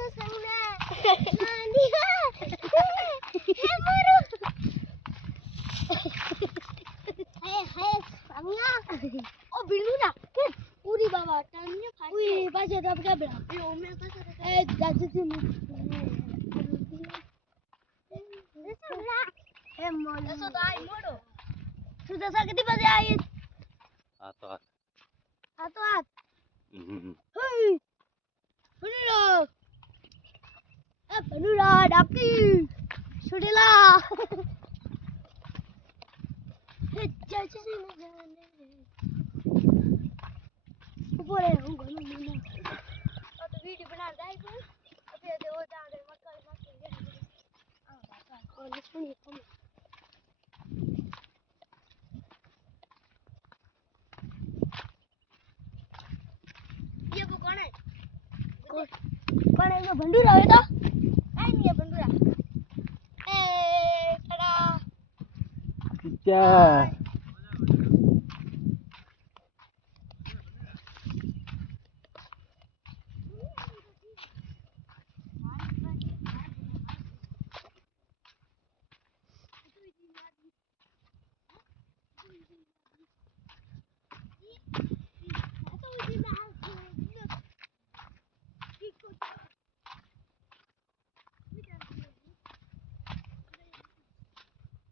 तो संगना नानिया हे मोरू हे संगना ओ बिल्लू ना पूरी बाबा टाइम फाट ओए पाछे दब के बड़ा ए ओ मैं पाछे ए जाजती नहीं हे मोरू ऐसा तो आई मोड़ो तू तो सकती बजे आई આ તો हाथ हे बनुरा ए बनुरा डाकी छुड़ेला हे जाजती नहीं जाने ऊपर है हूं गनु मुन्ना और तो वीडियो बना दाई को अबे दे वो जाने मक्का आ बाबा और सुनिए तुम ये को कौन है जो बंडूरा है तो काई नहीं है बंडूरा ए खड़ा क्या